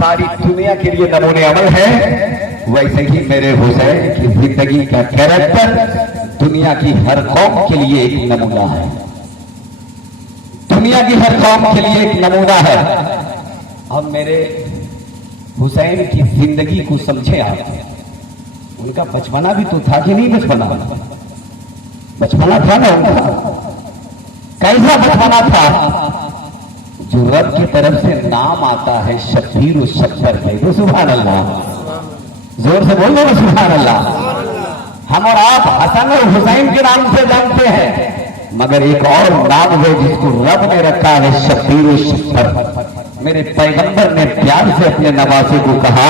सारी दुनिया के लिए नमूने अमल है, वैसे ही मेरे हुसैन की जिंदगी का कैरेक्टर दुनिया की हर कौम के लिए एक नमूना है। दुनिया की हर कौम के लिए एक नमूना है। अब मेरे हुसैन की जिंदगी को समझे आप। उनका बचपना भी तो था कि नहीं? बचपना था ना उनका। कैसा बचपना था? जो रब की तरफ से नाम आता है शब्बीर और शब्बर है, तो सुभान अल्लाह, जोर से बोल दो सुभान अल्लाह। हम और आप हसन और हुसैन के नाम से जानते हैं, मगर एक और नाम है जिसको रब ने रखा है शब्बीर और शब्बर। मेरे पैगंबर ने प्यार से अपने नवासे को कहा,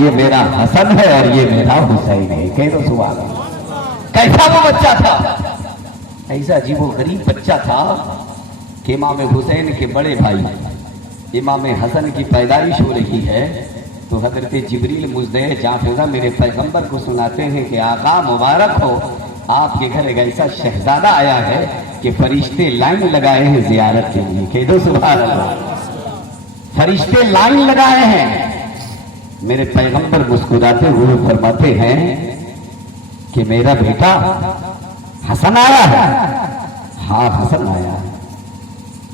ये मेरा हसन है और ये मेरा हुसैन है। कह दो सुभान अल्लाह। कैसा वो बच्चा था? ऐसा अजीबो गरीब बच्चा था कि इमाम हुसैन के बड़े भाई इमाम हसन की पैदाइश हो रही है तो हजरत जिब्रील मुझदे जाफिजा मेरे पैगंबर को सुनाते हैं कि आका मुबारक हो, आपके घर एक ऐसा शहजादा आया है कि फरिश्ते लाइन लगाए हैं जियारत के लिए। कह दो सुभान अल्लाह। फरिश्ते लाइन लगाए हैं। मेरे पैगंबर मुस्कुराते हुए फरमाते हैं कि मेरा बेटा हसन आया है। हाँ, हसन आया है।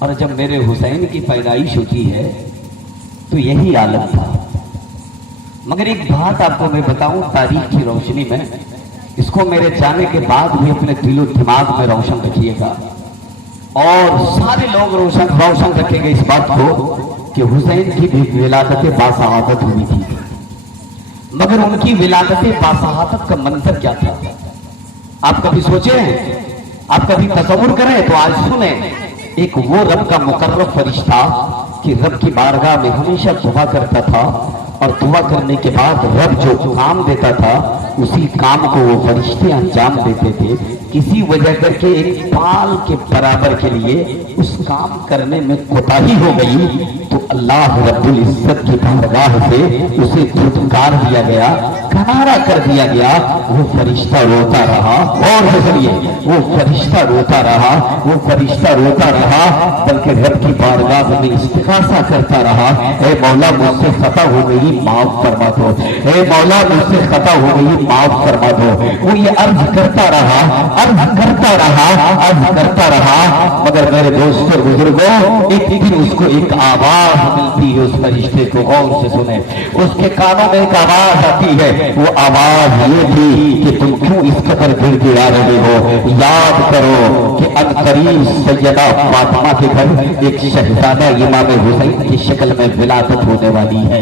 और जब मेरे हुसैन की पैदाइश होती है तो यही आलम था। मगर एक बात आपको मैं बताऊं तारीख की रोशनी में, इसको मेरे जाने के बाद भी अपने दिलो दिमाग में रोशन रखिएगा और सारे लोग रोशन रखेंगे इस बात को कि हुसैन की भी विलादत बासआदत हुई थी। मगर उनकी विलादत बासआदत का मंजर क्या था? आप कभी सोचे हैं? आप कभी तसव्वुर करें तो आज सुने। एक वो रब का मुकर्रब फरिश्ता कि रब की बारगाह में हमेशा दुआ करता था और दुआ करने के बाद रब जो काम देता था उसी काम को वो फरिश्ते अंजाम देते थे। किसी वजह करके एक पाल के बराबर के लिए उस काम करने में कोताही हो गई तो अल्लाह रब्बुल इज्जत की बारगाह से उसे धुतकार दिया गया, किनारा कर दिया गया। वो फरिश्ता रोता रहा और सुनिए, वो फरिश्ता रोता रहा, वो फरिश्ता रोता रहा, बल्कि रब की बारगाह में इस्तिग़ासा करता रहा, ए मौला मुझसे खता हो गई, माफ फरमा दो। ए मौला मुझसे खता हो गई, माफ फरमा दो। वो ये अर्ज करता रहा, अर्ज करता रहा, अर्ज करता रहा। मगर मेरे दोस्तों बुजुर्गों, एक दिन उसको एक आवाज मिलती है उस फरिश्ते को। गौर से सुने, उसके कानों में एक आवाज आती है। वो आवाज ये थी कि तुम क्यों इस कदर गिड़गिड़ा रहे हो? याद करो कि अनकरीब सैयदा फातिमा के घर एक शहजादा इमाम हुसैन की शक्ल में विलादत होने वाली है,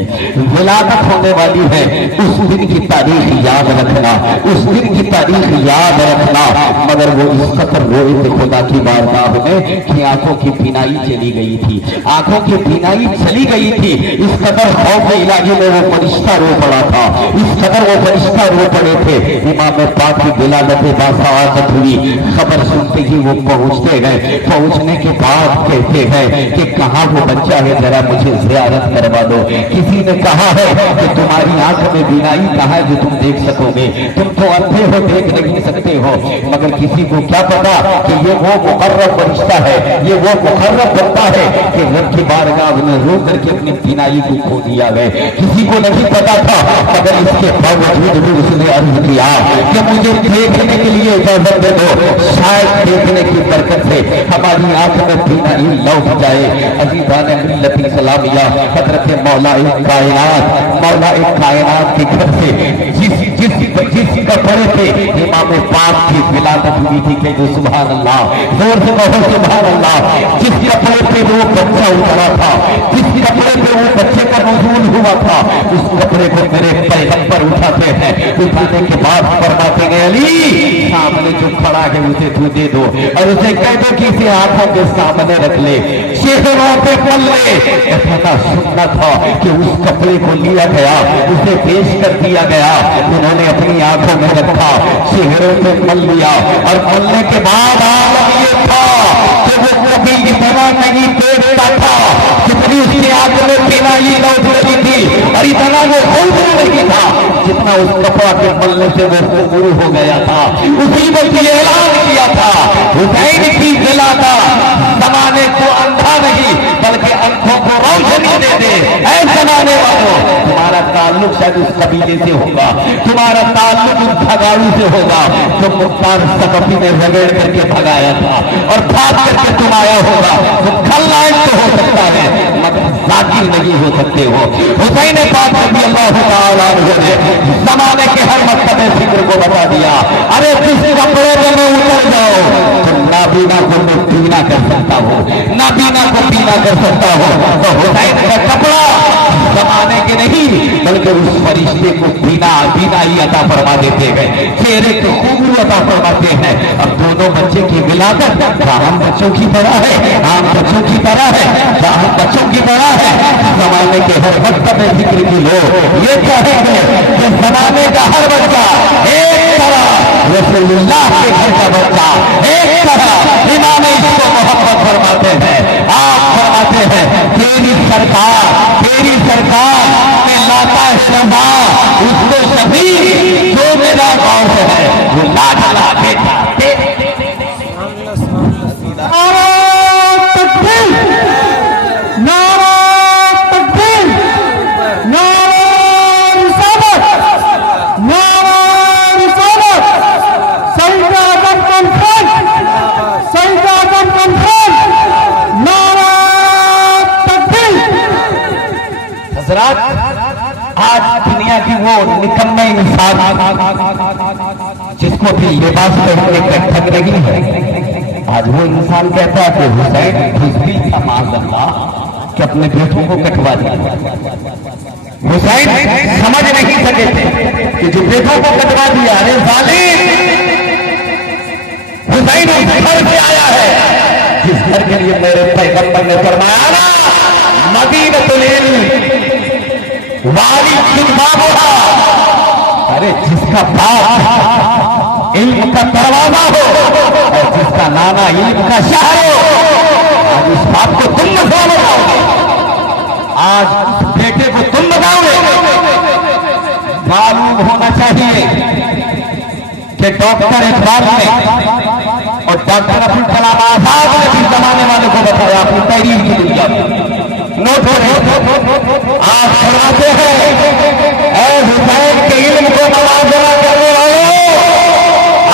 विलादत होने वाली है। उस दिन की तारीख याद रखना, उस दिन की तारीख याद रखना। मगर वो इस कदर रोए थे खुदा की बारगाह में कि आंखों की बीनाई चली गई थी, आंखों की बीनाई चली गई थी। इस कदर खौफ इलाही में वो फरिश्ता रो पड़ा था, इस कदर वो फरिश्ता रो पड़े थे। इमाम पाक की विलादत बासआदत हुई। खबर सुनते ही वो पहुंचते गए। पहुंचने के बाद कहते हैं कि कहाँ वो बच्चा है, जरा मुझे जियारत करवा दो। किसी ने कहा है कि तुम्हारी आंख में बीनाई कहाँ है जो तुम देख सकोगे, तुम तो अंधे हो, देख नहीं सकते हो। मगर किसी को क्या पता कि ये वो मुकर्रब फरिश्ता है, ये वो मुकर्रब बनता है कि रब की बारगाह में रो करके अपनी बीनाई को खो दिया गए। किसी को नहीं पता था, मगर इसके बावजूद भी उसने अर्ज किया कि मुझे देखने के लिए इजाजत दे दो। शायद देखने की बरकत से हमारी आंख में बीनाई लौट जाए। अजीज़ान मिल्लती सलामिया, हज़रत मौला कायनात के घर से जिस कपड़े पे इमाम पाक की विलादत हुई थी, कि जो सुभान अल्लाह, जोर से कहो सुभान अल्लाह। जिस कपड़े पे वो बच्चा उतरा था, जिस कपड़े पे वो बच्चे का नज़ूल हुआ था, उस कपड़े को मेरे पैगंबर उठाते हैं। उठाने के बाद फरमाते हैं, अली सामने जो खड़ा है उसे तू दे दो और उसे कह दो कि इसे आंखों के सामने रख ले, चेहरों पे पल ले। ऐसा सुनना था कि उस कपड़े को लिया गया, उसे पेश कर दिया गया। उन्होंने अपनी आंखों में रखा, चेहरों पे मल लिया और मलने के बाद आलम ये था कि वो कभी इतना नहीं देखता था जितनी उसकी आंख में बीनाई लौट रही थी और इतना वो होश नहीं था जितना ورنہ اس کپڑا کے بلنے سے وہ گرو ہو گیا تھا. اسی وقت یہ اعلان کیا تھا حسین کی ولادت زمانے کو اندھا نہیں بلکہ آنکھوں کو روشنی دے دے. اے زمانے والوں تمہارا تعلق شاید اس قبیلے سے ہوگا, تمہارا تعلق اس بھگاڑو سے ہوگا جو مختار ثقفی نے رگڑ کر کے بھگایا تھا اور بھاگ کر کے تم آیا ہوگا. تو خلائق تو ہو سکتا ہے مگر ذاکر نہیں ہو سکتے ہو. حسین پاک رضی اللہ تعالیٰ عنہ نے زمانے کے ہر مرتبہ فکر کو بتا دیا. ارے جس کپڑے میں اتر جاؤ تو نابینا کو میں پینا کر سکتا ہوں, نابینا کو پینا کر سکتا ہوں. تو حسین کا کپڑا زمانے کے نہیں بلکہ اس فرشتے کو بینا ہی عطا فرما دیتے ہیں, چہرے کو خوبصورت عطا فرماتے ہیں. اب دونوں بچے کی ولادت عام بچوں کی طرح ہے, عام بچوں کی طرح ہے, عام بچوں کی طرح ہے. زمانے کے ہر وقت میں ذکر کی لوگ یہ چاہیں گے کہ زمانے کا ہر بچہ ایک طرح رسول اللہ کے گھر کا بچہ ایک طرح امام عشق کو محبت فرماتے ہیں. آپ فرماتے ہیں تیری سرکار میں لاتا شما اس کو شبیر جو میرا گاؤں سے ہے وہ لاڈلا بیٹا. آج دنیا کی وہ نکمے انسان جس کو بھی لباس پہننے کا ٹھگ رہی ہے, آج وہ انسان کہتا ہے کہ حسین بزدل تھا معاذ اللہ کہ اپنے بیٹوں کو کٹوا دیا. حسین سمجھ نہیں سکے تھے کہ جو بیٹوں کو کٹوا دیا ارے ظالم, حسین اس گھر سے آیا ہے جس گھر کے لیے میرے پیغمبر نے فرمایا نا مدینۃ العلم والی بابا. ارے جس کا باپ علم کا دروازہ ہو اور جس کا نانا علم کا شہر ہو, آج اس باپ کو تم بتاؤ گے, آج بیٹے کو تم بتاؤ گے. معلوم ہونا چاہیے کہ ڈاکٹر اقبال نے اور ڈاکٹر ابو الکلام آزاد نے بھی زمانے والوں کو بتایا اپنی تحریر کی دنیا میں. نوٹ کریں, آپ فرماتے ہیں اے حسین کے علم کو موازنہ کرنے والوں,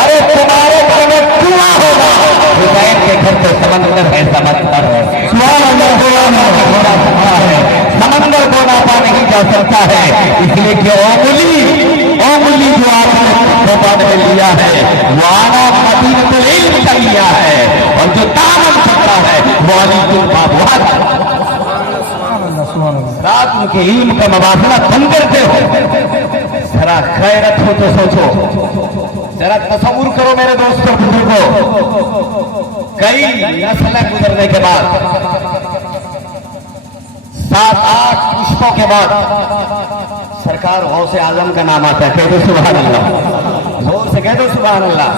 ارے تمہارے گھر میں کنواں ہوگا, حسین کے گھر پہ سمندر ہے, سمندر ہے. سمندر کو ناپا نہیں جا سکتا ہے, اس لیے کہ انگلی جو آپ نے چوپان میں لیا ہے وہ آنا مدینۃ العلم کا لیا ہے, اور جو دامن چکتا ہے وہ علی تم بابا رات کے علم کا موازنہ تم کرتے ہو. ذرا خیرت ہو تو سوچو, ذرا تصور کرو میرے دوستوں بزرگوں, کئی نسلیں گزرنے کے بعد 7-8 پشتوں کے بعد سرکار غوث اعظم کا نام آتا ہے. کہہ دو سبحان اللہ, زور سے کہہ دو سبحان اللہ.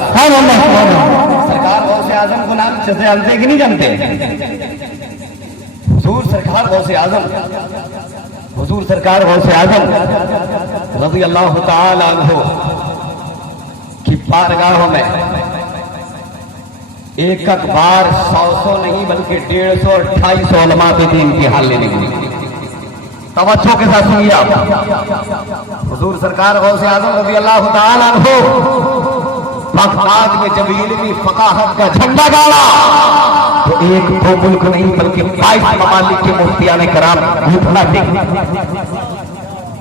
سرکار غوث اعظم کو نام جانتے کہ نہیں جانتے؟ حضور سرکار غوث اعظم رضی اللہ تعالی عنہ کی بارگاہوں میں ایک بار 100 نہیں بلکہ 150 اور 250 علماء بھی تھے امتحان لینے کے لیے. توجہ کے ساتھ سنیے آپ. حضور سرکار غوث اعظم رضی اللہ تعالی عنہ بغداد میں جب علمی فقاہت کا جھنڈا گاڑا تو ایک دو ملک نہیں بلکہ 22 ممالک کے مفتیان کرام گھٹنا ٹیک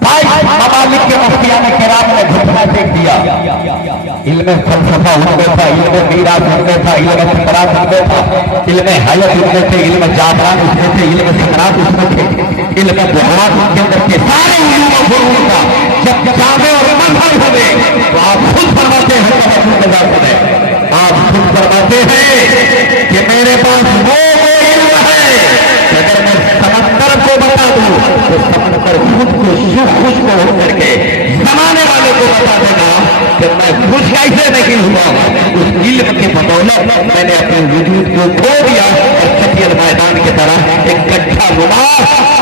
22 ممالک کے مفتیان کرام نے گھٹنا ٹیک دیا. علم فلسفہ ان میں تھا, علم میراث ان میں تھا, علم فقرات ان میں تھا, علم حیات ان میں تھے, علم جابران اس میں تھے, علم سکرات اس میں تھے, علم بحرات ان کے اندر تھے. سارے علم و فنون کا جب جامع اور مظہر ہوئے تو آپ خود فرماتے ہیں آپ خود فرماتے ہیں کہ میرے پاس وہ علم ہے اگر میں سمندر کو بتا دوں تو سمندر خود کو خوش کو ہو کر کے زمانے والے کو بتا دینا کہ میں خوش کیسے نہیں ہوا. اس علم کی بدولت میں نے اپنے وجود کو کھو دیا اور چپیل میدان کی طرح ایک کٹھا گما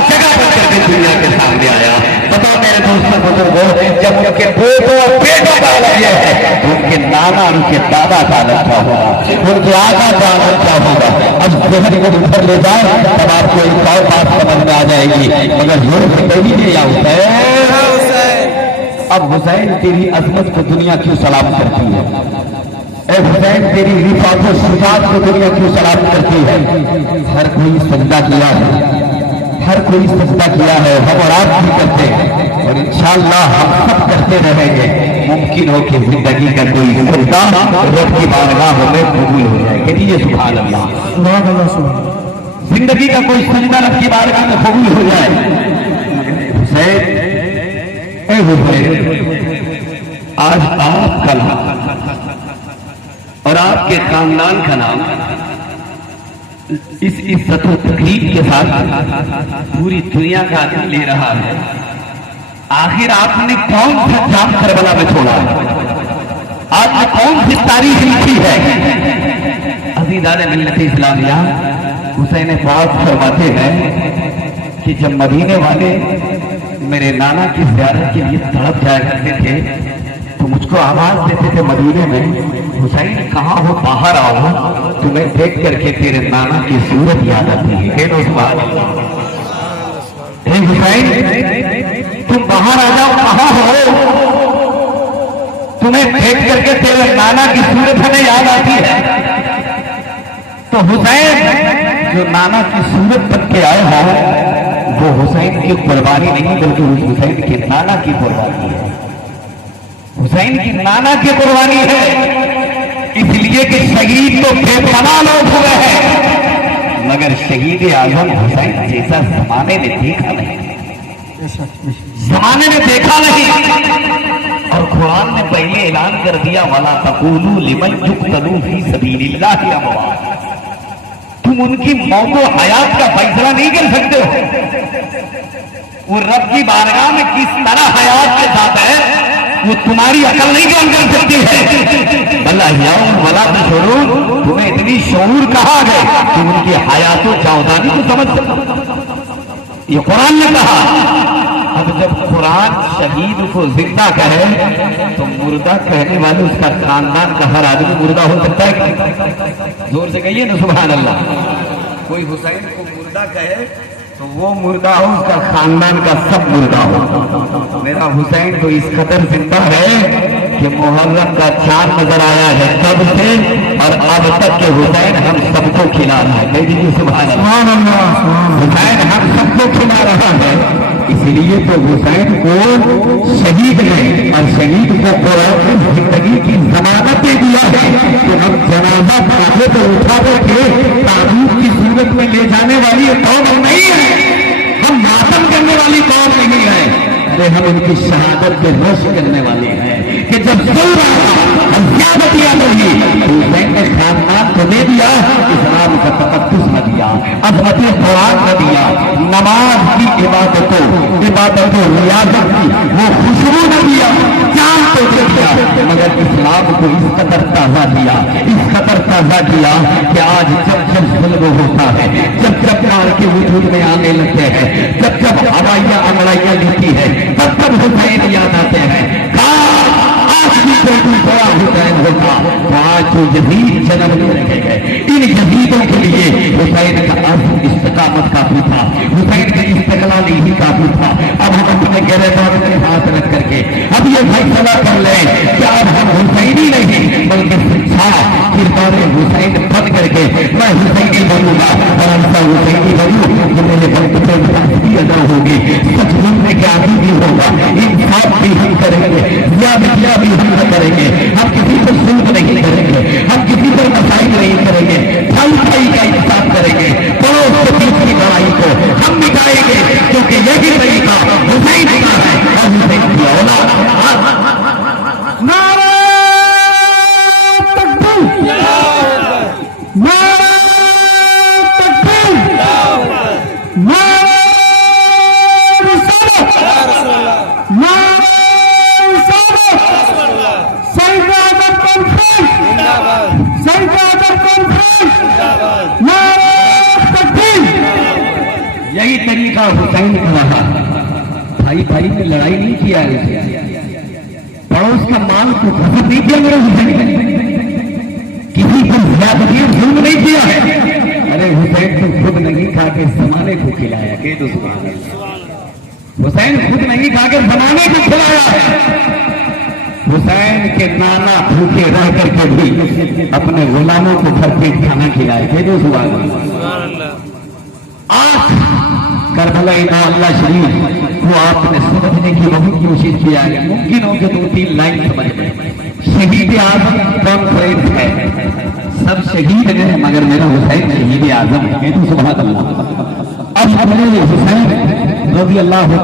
جگہ پر کر کے دنیا کے سامنے آیا. بتاؤ میرے دوستوں بزرگوں, جب जब उनके बेटों और बेटों का अलग यह है, उनके नाना और उनके दादा का अलग क्या होगा, उनके आका का अलग क्या होगा। अब जहर को उधर ले जाए तब आपको एक और बात समझ में आ जाएगी। मगर जोर से कहिए या हुसैन, अब हुसैन तेरी अजमत को दुनिया क्यों सलाम करती है? ए हुसैन तेरी रिफात और शुजात को दुनिया क्यों सलाम करती है? हर कोई सजदा किया है, हर कोई सजदा किया है, हम और आप भी करते हैं और इंशाअल्लाह हम सब करते रहेंगे। मुमकिन हो कि जिंदगी का कोई सजदा रब की बारगाह में कबूल हो जाए। कहिए सुभान अल्लाह। जिंदगी का कोई सजदा रब की बारगाह में कबूल हो जाए। हुसैन, ए हुसैन, आज आपका नाम और आपके खानदान का नाम इस इज्जत और तकलीफ के साथ पूरी दुनिया का आदमी ले रहा है। आखिर आपने कौन सा जाम करबला में छोड़ा है? आपने कौन सी तारीख लिखी है? अज़ीज़ान मिल्लत इस्लामिया, हुसैन पाक फरमाते हैं कि जब मदीने वाले मेरे नाना की ज़ियारत के लिए तड़प जाया करते थे तो मुझको आवाज देते थे मदीने में, हुसैन कहाँ हो, बाहर आओ, तुम्हें देख करके तेरे नाना की सूरत याद आती है। हुसैन तुम बाहर आ जाओ, कहाँ हो, तुम्हें देख करके तेरे नाना की सूरत हमें याद आती है। तो हुसैन जो नाना की सूरत बन के आए हो वो हुसैन की कुर्बानी नहीं बल्कि हुसैन के नाना की कुर्बानी है। हुसैन की नाना की कुर्बानी है, इसलिए कि शहीद तो बेपनाह लोग हुए हैं मगर शहीद आजम हुसैन जैसा जमाने ने देखा नहीं, जमाने ने देखा नहीं। और कुरान ने पहले ऐलान कर दिया, वला तक़ूलू लिमन युक़्तलू फी सबीलिल्लाहि अमवात, तुम उनकी मौत और हयात का फैसला नहीं कर सकते हो। वो रब की बारगाह में किस तरह हयात के साथ है वो तुम्हारी अकल नहीं जान कर सकती है। वला छोड़ो, तुम्हें इतनी शऊर कहाँ गए कि उनकी हयातों जावदानी को समझ सकते, ये कुरान ने कहा। अब जब कुरान शहीद को जिंदा कहे तो मुर्दा कहने वाले उसका खानदान का हर आदमी मुर्दा हो सकता है? जोर से कहिए ना सुभान अल्लाह। कोई हुसैन को मुर्दा कहे तो वो मुर्दा हो, उसका खानदान का सब मुर्दा हो। मेरा हुसैन तो इस कदर जिंदा है कि मुहर्रम का चांद नजर आया है तब से और अब तक के हुसैन हम सबको खिला रहा है। सुभान अल्लाह, हुसैन हम सबको खिला रहा है। इसलिए तो हुसैन को शहीद ने और शहीद को कुरान जिंदगी की जमानत दे दिया है कि हम जनाजा पढ़ाते तो उठाते थे, ताबूत की सूरत में ले जाने वाली कौम नहीं है, हम मातम करने वाली कौम नहीं है, हम उनकी शहादत पे रोश करने वाले हैं कि जब हम क्या बतिया नहीं, हुसैन ने खानदान को दे दिया, इस्लाम का तकद्दुस न दिया, अज़मत कुरान न दिया, नमाज की इबादतों रियाजत की वो खुशबू न दिया, चांद को दे दिया, मगर इस्लाम को इस कदर ताज़ा दिया, इस कदर ताज़ा किया कि आज जब जब जुल्म होता है, जब जब मार के वजूद में आने लगते हैं, जब जब हवाइयाँ अंगड़ाइयाँ लेती है तब तब हुसैन याद आते हैं। आज भी कोई बड़ा हुसैन होता तो आज जो जदीद जन्म ले रखे गए, इन जदीदों के लिए हुसैन का अर्थ इस्तिकामत काफी था, हुसैन के इस्तिकलाल ही काफी था। अब हम अपने गिरफ्तार में हाथ रख करके अब ये फैसला कर लें कि अब हम हुसैनी नहीं बल्कि सच्चा किरदार हुसैन बन करके मैं हुसैनी बनूंगा और ऐसा हुसैनी बनूं जो मेरे वक्त पे भी अदा होगी, सच बोलने के आदि भी होगा, इंसाफ भी हम करेंगे, ज्यादा भी हम न करेंगे, हम किसी पर सूद नहीं करेंगे, हम किसी पर मसाइल नहीं करेंगे, सच्चाई का इंसाफ करेंगे, पड़ोस के बीच की लड़ाई को हम मिटाएंगे क्योंकि यही तरीका हुसैन का है और हुसैन की औलाद। नारे तकबीर, नारे तकबीर, नारे रिसालत, नारे यही तरीका हुसैन का रहा। भाई भाई ने लड़ाई नहीं किया, پڑوس کا مال کو غصب نہیں کیا میرے حسین، کسی پر زیادتی ظلم نہیں کیا ہے. ارے حسین تو خود نہیں کھا کے زمانے کو کھلایا. کہ تو سبحان اللہ. حسین خود نہیں کھا کے زمانے کو کھلایا ہے. حسین کے نانا بھوکے رہ کر کے بھی اپنے غلاموں کو بھر پیٹ کھانا کھلائے. کہ تو سبحان اللہ. آج کربلا اللہ شریف کو آپ نے سمجھنے کی بہت کوشش کیا ہے. ممکن ہو کہ 2-3 لائن سمجھ گئے. شہید اعظم کانفرنس ہے، سب شہید ہیں مگر میرا حسین شہید اعظم ہے. کہ تو سبحان اللہ. اب میرے حسین رضی اللہ